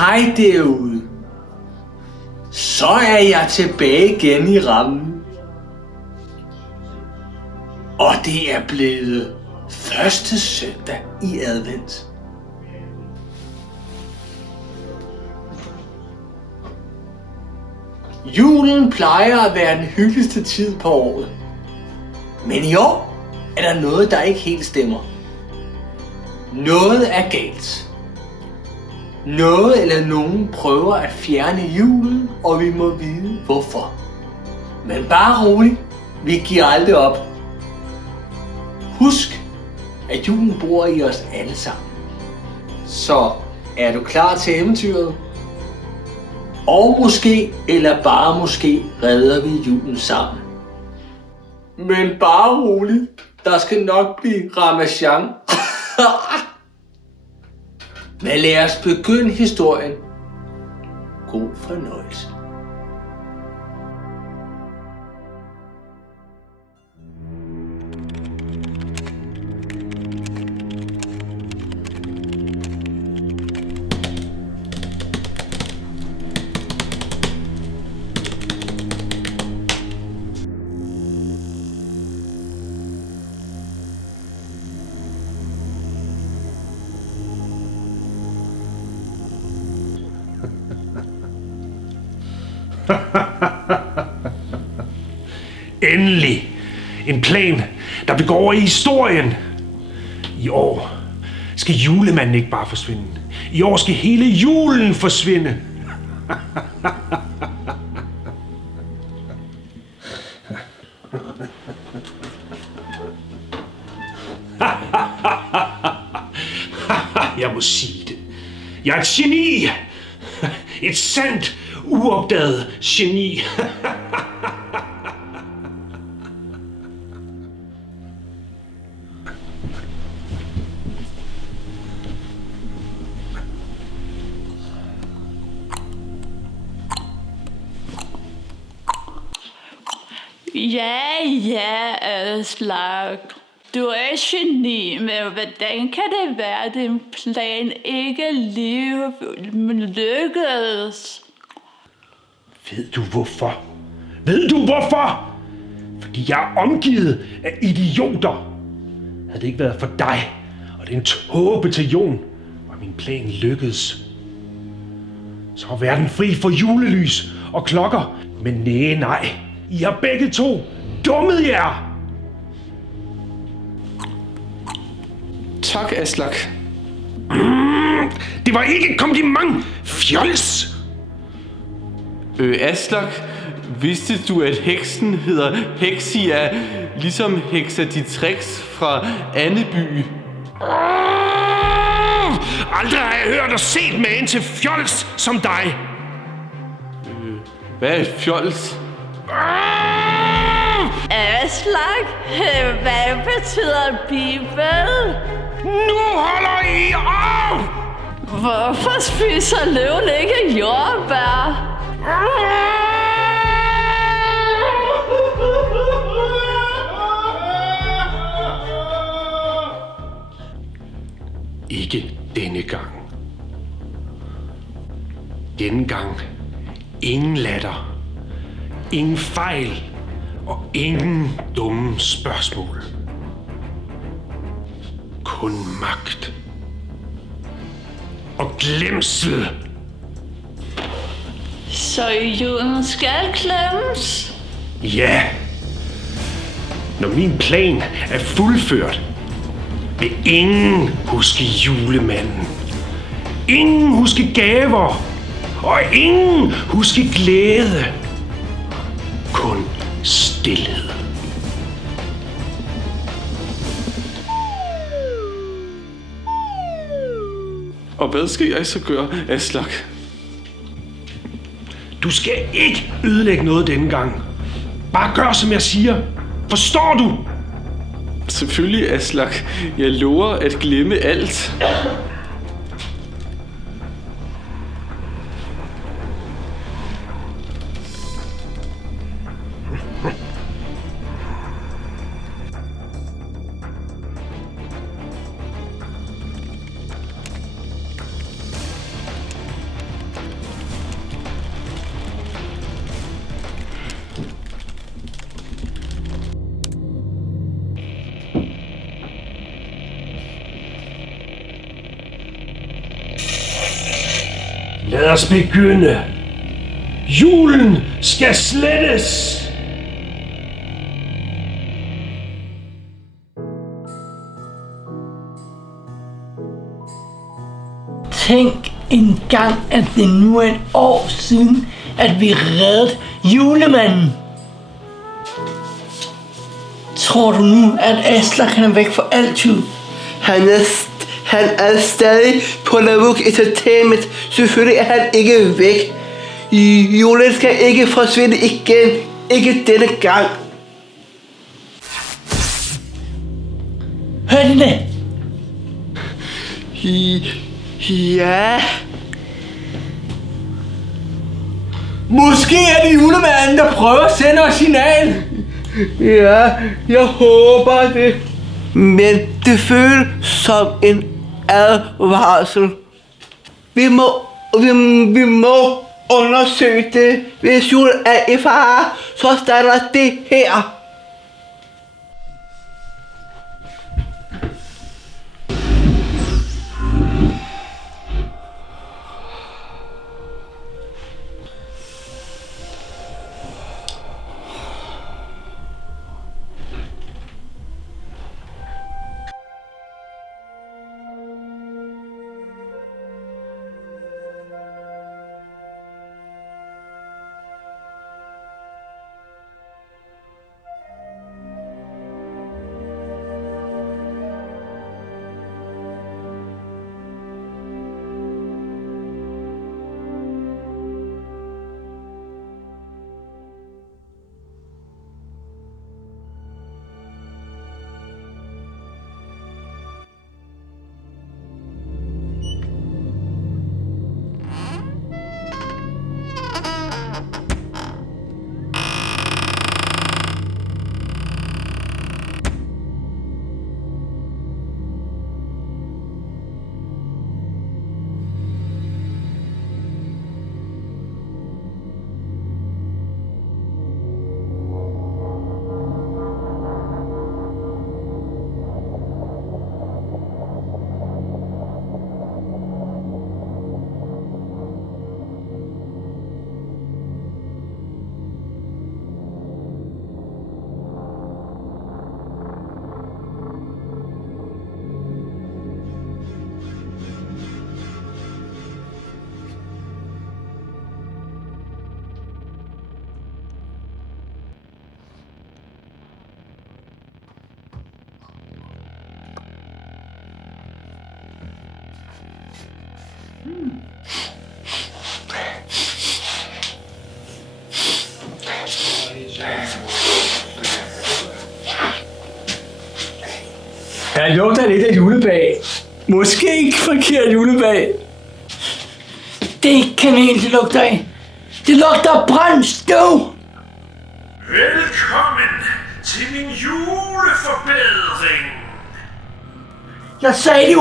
Hej derude. Så er jeg tilbage igen i rammen. Og det er blevet første søndag i advent. Julen plejer at være den hyggeligste tid på året. Men i år er der noget, der ikke helt stemmer. Noget er galt. Noget eller nogen prøver at fjerne julen, og vi må vide hvorfor. Men bare rolig, vi giver aldrig op. Husk, at julen bor i os alle sammen. Så er du klar til eventyret? Og måske, eller bare måske, redder vi julen sammen. Men bare rolig, der skal nok blive ramachan. Men lad os begynde historien. God fornøjelse. Endelig en plan, der vil gå over i historien. I år skal julemanden ikke bare forsvinde. I år skal hele julen forsvinde. Jeg må sige det. Jeg er et geni. Et sandt, uopdaget geni. Ja, Aslak. Du er et geni, men hvordan kan det være, at din plan ikke lige lykkedes? Ved du hvorfor? Ved du hvorfor? Fordi jeg er omgivet af idioter. Havde det ikke været for dig og den tåbe til Jon, var min plan lykkedes. Så var verden fri for julelys og klokker. Men nej. I har begge to dummet jer. Tak, Aslak. Det var ikke et kompliment. Fjols. Aslak, vidste du, at heksen hedder Hexia, ligesom Hexaditrix fra Anneby? Aldrig har jeg hørt og set magen til fjols som dig. Hvad er et fjols? Aslak, hvad betyder Bibel? Nu holder I op! Hvorfor spiser løven ikke jordbær? Ikke denne gang. Denne gang ingen latter. Ingen fejl og ingen dumme spørgsmål. Kun magt og glemsel. Så julen skal klemmes? Ja. Når min plan er fuldført, vil ingen huske julemanden. Ingen huske gaver. Og ingen huske glæde. Kun stilhed. Og hvad skal jeg så gøre, Aslak? Du skal ikke ødelægge noget denne gang. Bare gør, som jeg siger. Forstår du? Selvfølgelig, Aslak. Jeg lover at glemme alt. Lad os begynde. Julen skal slettes. Tænk engang, at det nu er et år siden, at vi reddede julemanden. Tror du nu, at Asler kan være væk for altid? Han er stadig på Navuk Entertainment. Selvfølgelig er han ikke væk. Julen skal ikke forsvinde igen. Ikke denne gang. Hørte I det? Ja. Måske er det julemanden, der prøver at sende os signal. Ja, jeg håber det. Men det føles som en advarsel. Vi må undersøge det. Hvis julen er i fare, så starter det her. Der lugter lidt af julebag. Måske ikke forkert julebag. Det er ikke kanel, det lugter af. Det lugter brændt støv. Velkommen til min juleforbedring. Jeg sagde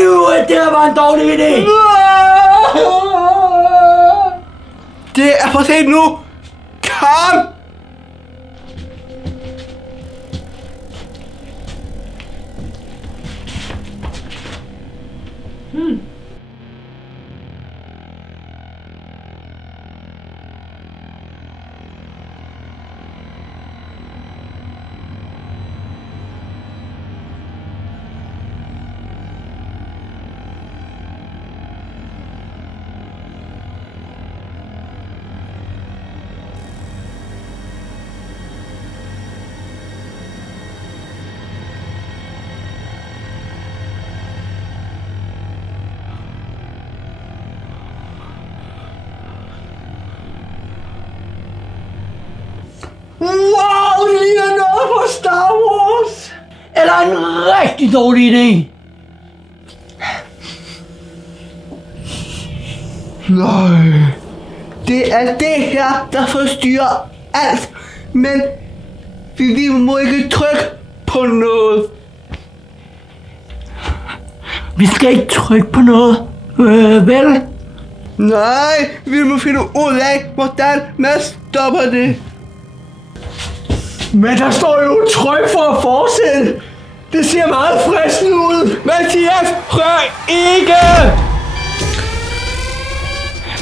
jo, at det her var en dårlig idé. Det er for sent nu. Kom! Wow, det ligner noget fra Star Wars. Eller en rigtig dårlig idé. Nej. Det er det her, der forstyrrer alt. Men vi må ikke trykke på noget. Vi skal ikke trykke på noget. Vel? Nej, vi må finde ud af, hvordan man stopper det. Men der står jo tryk for at fortsætte. Det ser meget fristende ud. Mathias, rør ikke!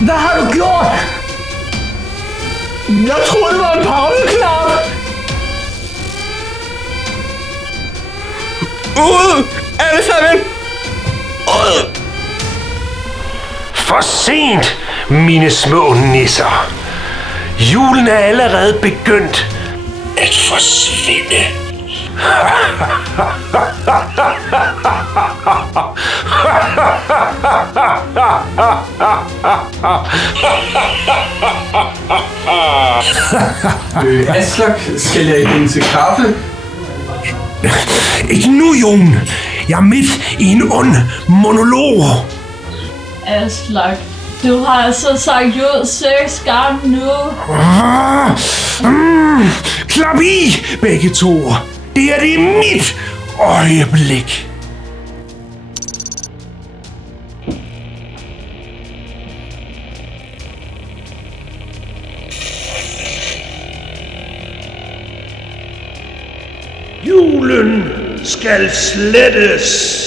Hvad har du gjort? Jeg troede, det var en pauseklap. Ud! Alle sammen! Ud! For sent, mine små nisser. Julen er allerede begyndt at forsvinde. Aslak, skal jeg hente til kaffe? Ikke nu, Jon. Jeg er midt i en ond monolog. Aslak, du har altså sagt jo 6 gange nu. Klap i, begge to. Det er mit øjeblik. Julen skal slettes.